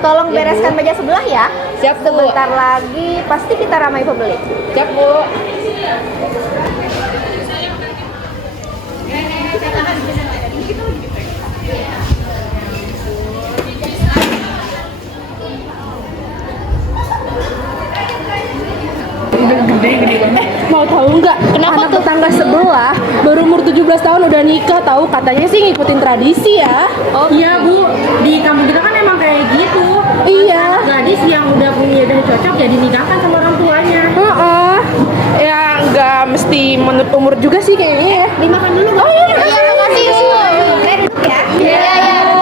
tolong bereskan meja sebelah ya. Siap, Bu. Sebentar lagi pasti kita ramai pembeli. Siap, Bu. Mau tahu nggak? Kenapa Anak tuh? tetangga sebelah baru umur 17 tahun udah nikah, tahu katanya sih ngikutin tradisi ya. Oh, iya, Bu. Di kampung kita kan emang kayak gitu. Iya. Gadis yang udah cocok ya dinikahkan sama orang tuanya. Heeh. Ya nggak mesti menurut umur juga sih kayaknya ya. Dimakan dulu, Bu. Oh iya, Iya, makasih Bu. Saya duduk ya. Iya, Bu.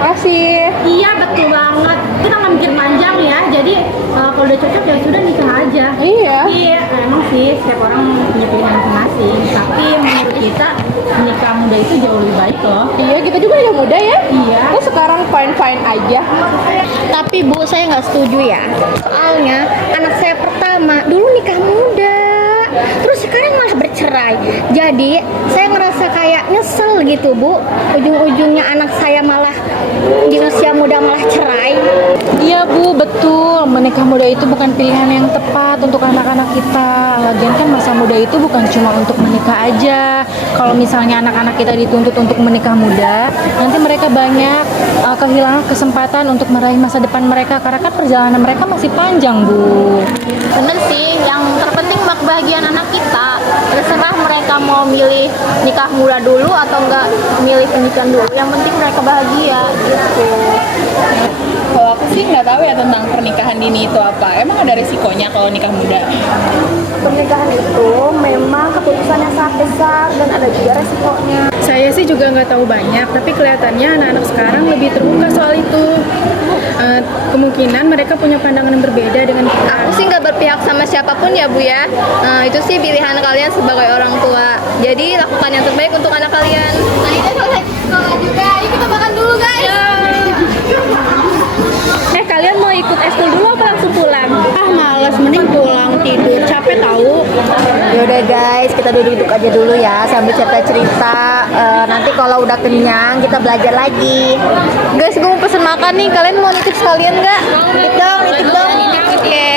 Makasih. Iya, betul banget. Kita nggak mikir panjang ya. Jadi kalau udah cocok ya sudah nikah aja. Iya. Iya, emang sih setiap orang punya pilihan masing-masing. Tapi menurut kita nikah muda itu jauh lebih baik loh. Iya, kita juga yang muda ya. Iya. Terus sekarang fine-fine aja. Tapi Bu, saya nggak setuju ya. Soalnya anak saya pertama dulu nikah muda, terus sekarang malah bercerai. Jadi saya ngerasa kayak nyesel gitu Bu. Ujung-ujungnya anak saya malah di usia muda malah cerai. Iya Bu, betul. Menikah muda itu bukan pilihan yang tepat untuk anak-anak kita. Lagian kan masa muda itu bukan cuma untuk menikah aja. Kalau misalnya anak-anak kita dituntut untuk menikah muda, nanti mereka banyak kehilangan kesempatan untuk meraih masa depan mereka. Karena kan perjalanan mereka masih panjang Bu. Bener sih, yang terpenting mah kebahagiaan anak kita. Terserah mereka mau milih nikah muda dulu atau enggak milih pernikahan dulu. Yang penting mereka bahagia gitu. Kalau aku sih nggak tahu ya tentang pernikahan dini itu apa. Emang ada risikonya kalau nikah muda? Pernikahan itu memang keputusan yang sangat besar dan ada juga resikonya. Saya sih juga nggak tahu banyak, tapi kelihatannya anak-anak sekarang lebih terbuka soal itu. Kemungkinan mereka punya pandangan yang berbeda dengan kita. Aku sih nggak berpihak sama siapapun ya Bu ya. Itu sih pilihan kalian sebagai orang tua. Jadi lakukan yang terbaik untuk anak kalian. Nah ini selesai sekolah juga. Ayo kita makan dulu guys. Kalian mau ikut eskul dulu apa langsung pulang? Ah males, mending pulang tidur. Capek tahu. Yaudah guys, kita duduk-duduk aja dulu ya sambil cerita-cerita. Nanti kalau udah kenyang kita belajar lagi. Guys, gue mau pesen makan nih. Kalian mau nitip sekalian nggak? Nitip dong, nitip dong. Oke.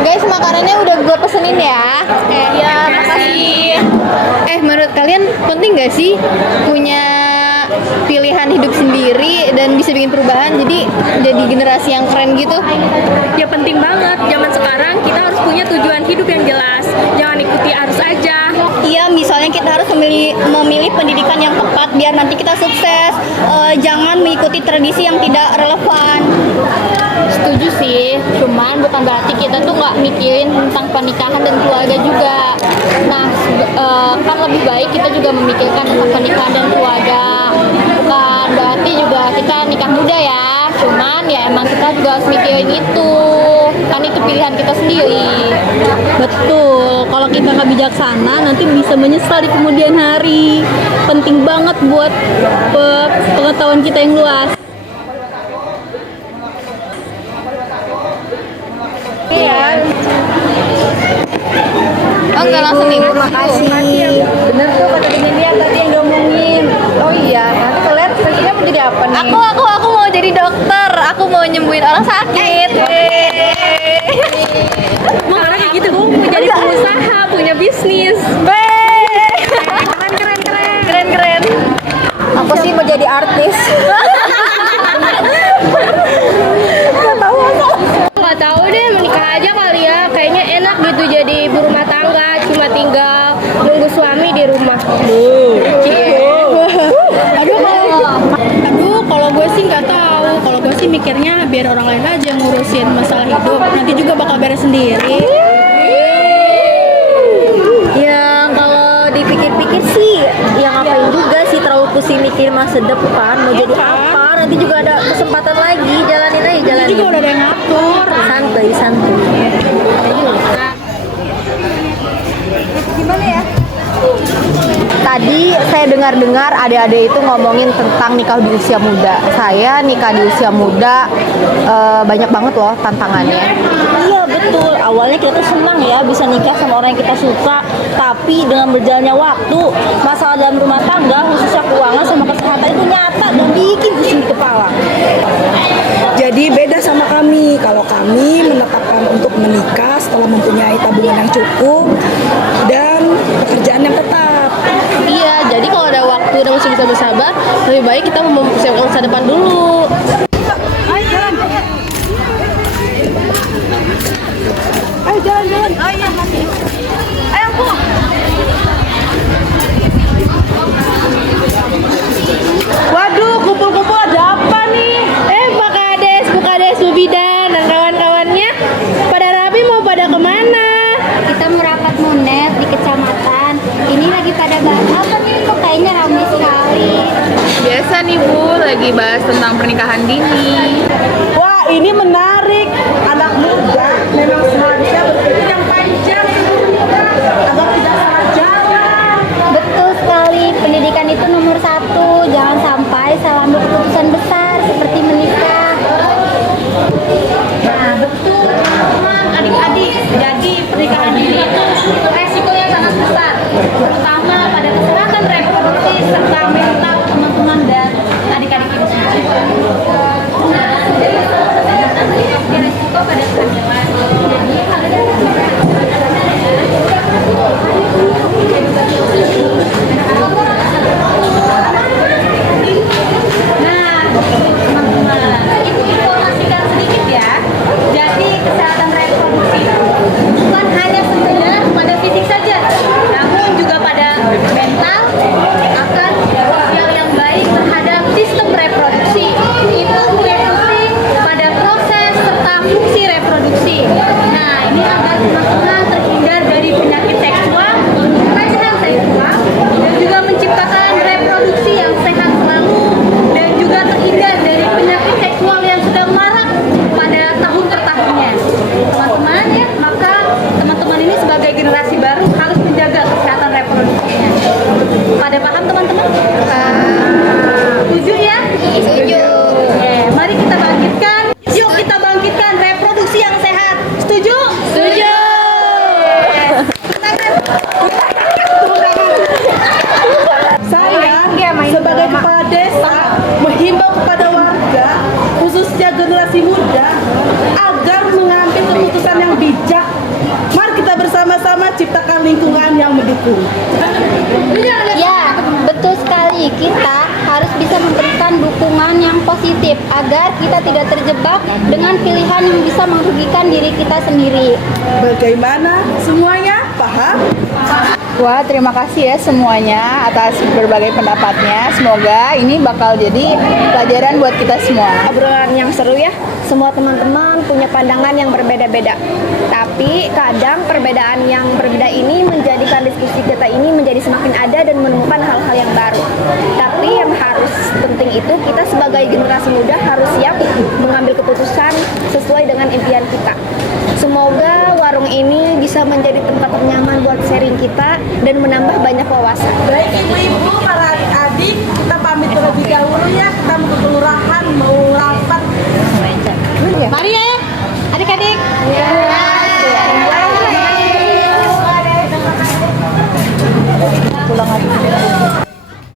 Guys, makanannya udah gue pesenin ya. Ya, makasih. Menurut kalian penting gak sih punya pilihan hidup sendiri dan bisa bikin perubahan jadi generasi yang keren gitu? Ya penting banget. Zaman sekarang kita harus punya tujuan hidup yang jelas. Jangan ikuti arus aja. Iya, misalnya kita harus memilih pendidikan yang tepat biar nanti kita sukses. Jangan mengikuti tradisi yang tidak relevan. Setuju sih, cuman bukan berarti kita tuh nggak mikirin tentang pernikahan dan keluarga juga. Nah, kan lebih baik kita juga memikirkan tentang pernikahan dan keluarga. Bukan berarti juga kita nikah muda ya. Cuman ya emang kita juga harus mikirin itu. Kan itu pilihan kita sendiri. Betul, kalau kita nggak bijaksana nanti bisa menyesal di kemudian hari. Penting banget buat pengetahuan kita yang luas. Oh, nggak langsung nih. Terima kasih. Bener tuh kata dia tadi yang ngomongin. Oh iya, nanti kalian nantinya mau jadi apa nih? Aku mau jadi dokter. Aku mau nyembuhin orang sakit. Karena kayak gitu, gue mau jadi pengusaha, punya bisnis. Keren. Aku sih mau jadi artis. Nggak tahu deh, menikah aja kali ya. Kayaknya enak gitu jadi ibu rumah tangga, cuma tinggal nunggu suami di rumah. Aduh, kalau gue sih nggak tahu. Kalau gue sih mikirnya biar orang lain aja yang ngurusin masalah hidup. Nanti juga bakal beres sendiri. Ya kalau dipikir-pikir sih, ya ngapain juga sih terlalu pusing mikir masa depan mau jadi apa. Nanti juga ada kesempatan lagi, jalanin aja jalanin. Juga udah ada yang ngatur. Santuy. Gimana ya? Tadi saya dengar-dengar adik-adik itu ngomongin tentang nikah di usia muda. Saya nikah di usia muda banyak banget loh tantangannya. Iya betul, awalnya kita tuh senang ya bisa nikah sama orang yang kita suka. Tapi dengan berjalannya waktu, masalah dalam rumah tangga, khususnya keuangan sama kesehatan itu nyata dan bikin pusing di kepala. Jadi beda sama kami. Kalau kami menetapkan untuk menikah setelah mempunyai tabungan yang cukup dan pekerjaan yang tetap. Iya, jadi kalau ada waktu dan masih bisa bersabar, lebih baik kita mempersiapkan masa depan dulu. Waduh, kumpul-kumpul ada apa nih? Pak Kades, Bu Kades, Bu Bidan, dan kawan-kawannya pada rapi mau pada kemana? Kita merapat monet di kecamatan. Ini lagi pada bahas apa nih? Kok kayaknya ramai sekali. Biasa nih Bu, lagi bahas tentang pernikahan dini. Wah, ini menarik. Anak muda memang seharusnya berpikir yang panjang sebelum menikah agar tidak salah jalan. Betul sekali, pendidikan itu nomor 1. Jangan sampai salah ambil keputusan besar seperti menikah. Nah, betul teman-teman, adik-adik. Jadi pernikahan dini itu resikonya sangat besar, terutama pada kesehatan reproduksi serta mental teman-teman dan adik-adik ini semua. Resiko pada kehamilan. Jadi hal Nah, teman-teman, itu informasikan sedikit ya. Jadi kesehatan reproduksi bukan hanya sekedar pada fisik saja, namun juga pada mental, akan sosial yang baik terhadap sistem reproduksi. Itu meliputi pada proses serta fungsi reproduksi. Nah, ini agar teman-teman terhindar dari penyakit seksual, kekerasan seksual, dan juga menciptakan reproduksi yang sehat selalu, dan juga terhindar dari penyakit seksual yang sedang marak pada tahun per tahunnya. Teman-teman ya, maka teman-teman ini sebagai generasi baru harus menjaga kesehatan reproduksinya. Pada paham teman-teman? Setuju ya? Setuju. Mari kita bangkitkan. Yuk kita bangkitkan reproduksi yang sehat. Setuju? Setuju. Saya sebagai kepala desa menghimbau kepada warga, khususnya generasi muda, agar mengambil keputusan yang bijak. Mari kita bersama-sama ciptakan lingkungan yang mendukung. Ya, betul sekali. Kita harus bisa memberikan dukungan yang positif agar kita tidak terjebak dengan pilihan yang bisa merugikan diri kita sendiri. Bagaimana semuanya? Paham? Wah, terima kasih ya semuanya atas berbagai pendapatnya. Semoga ini bakal jadi pelajaran buat kita semua. Obrolan yang seru ya. Semua teman-teman punya pandangan yang berbeda-beda. Tapi kadang perbedaan yang berbeda ini menjadikan diskusi kita ini menjadi semakin ada dan menemukan hal-hal yang baru. Tapi yang harus penting itu kita sebagai generasi muda harus siap mengambil keputusan sesuai dengan impian kita. Semoga warung ini bisa menjadi tempat ternyaman buat sharing kita dan menambah banyak wawasan. Baik ibu-ibu,